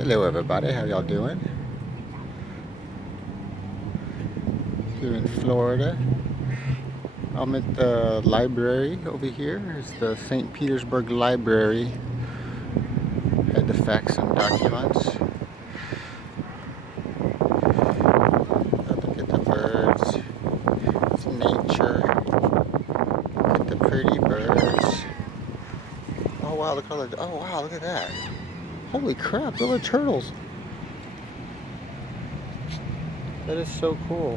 Hello everybody, how y'all doing? Here in Florida. I'm at the library over here. It's the St. Petersburg Library. Had to fax some documents. Look at the birds. It's nature. Look at the pretty birds. Oh wow, look at that. Holy crap, those are turtles. That is so cool.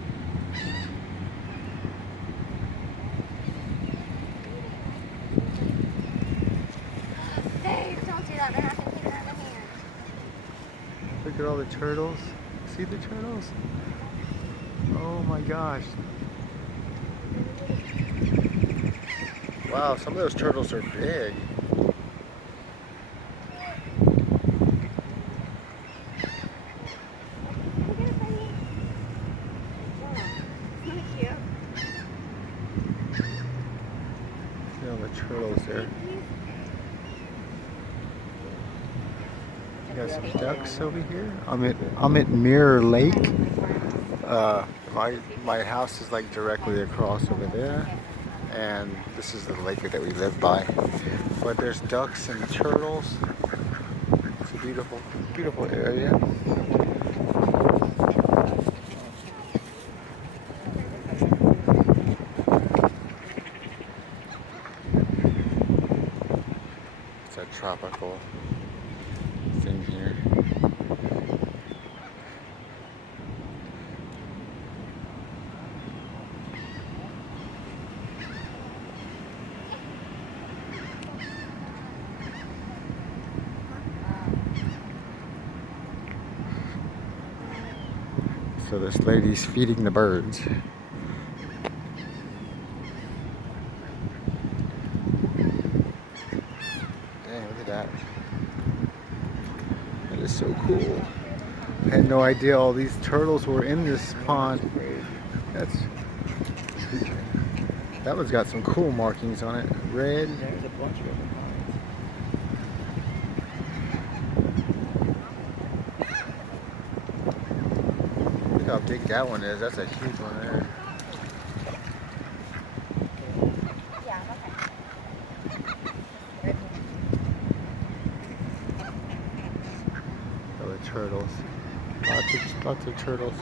Dave, don't do that. They're not going to keep it out of hand. Look at all the turtles. See the turtles? Oh my gosh. Wow, some of those turtles are big. Look at it, buddy. Yeah. Isn't that cute? See all the turtles there. You got some ducks over here. I'm at Mirror Lake. My house is like directly across over there, and this is the lake that we live by. But there's ducks and turtles. It's a beautiful, beautiful area. It's a tropical thing here. So this lady's feeding the birds. Dang, look at that. That is so cool. I had no idea all these turtles were in this pond. That one's got some cool markings on it. Red. There's a bunch of them. Look how big that one is. That's a huge one there. Yeah, okay. Oh, the turtles. Lots of turtles.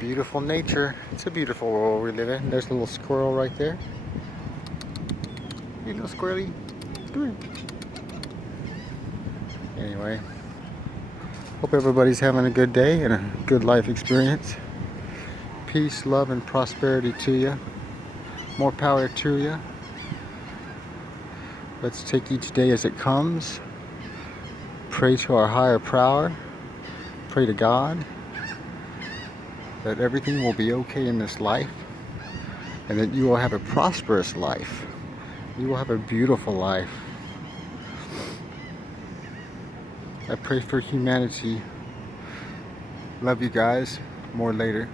Beautiful nature. It's a beautiful world we live in. There's a little squirrel right there. Hey, little squirrely. Come here. Anyway, hope everybody's having a good day and a good life experience. Peace, love, and prosperity to you. More power to you. Let's take each day as it comes. Pray to our higher power. Pray to God that everything will be okay in this life and that you will have a prosperous life. You will have a beautiful life. I pray for humanity. Love you guys. More later.